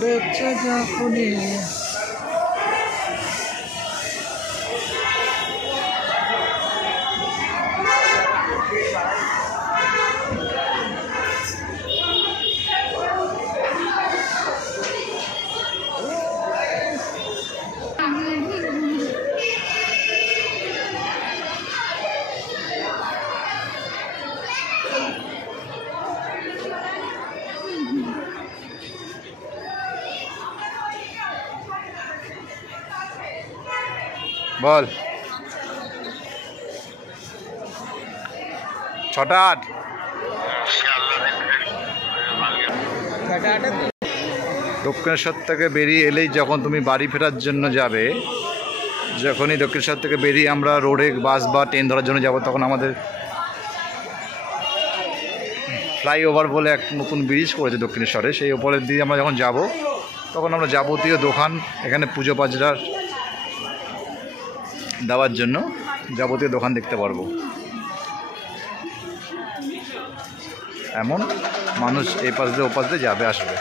পড়েছে যখনই বল 6টা 8 দক্ষিণেশ্বর থেকে বেরিয়ে এলেই যখন তুমি বাড়ি ফেরার জন্য যাবে, যখনই দক্ষিণেশ্বর থেকে বেরিয়ে আমরা রোডে বাস বা ট্রেন ধরার জন্য যাব, তখন আমাদের ফ্লাইওভার বলে এক নতুন ব্রিজ করেছে দক্ষিণেশ্বরে, সেই ওপরের দিয়ে আমরা যখন যাব তখন আমরা যাবতীয় দোকান, এখানে পুজো পাজরার দেওয়ার জন্য যাবতীয় দোকান দেখতে পারবো। এমন মানুষ এই পাশ দিয়ে ও পাশ দিয়ে যাবে আসবে।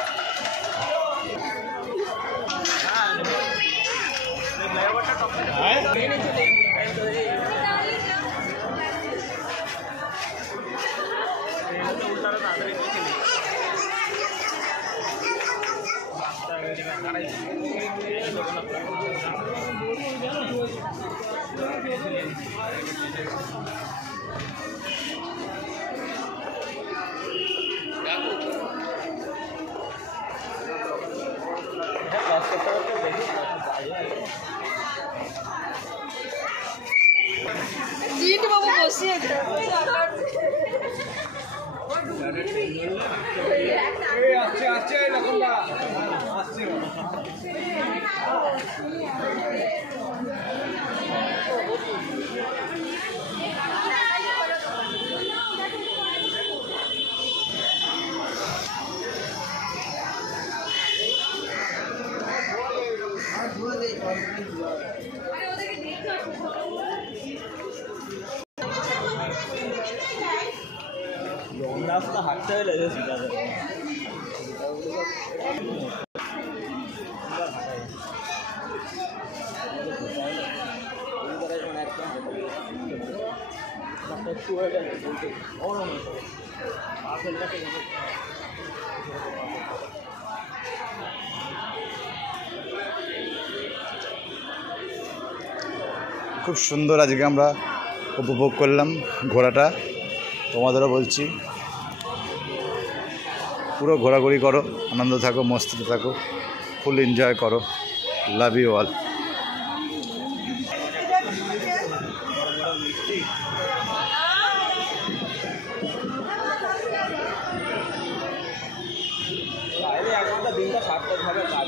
বাবু বসিয়ে রাস্তা হাঁটতে হলে খুব সুন্দর আজকে আমরা উপভোগ করলাম ঘোরাটা। তোমাদেরও বলছি পুরো ঘোরাঘুরি করো, আনন্দ থাকো, মস্তিতে থাকো, ফুল এনজয় করো। Love you all. দিনটা সার্থক ভাবে কাজ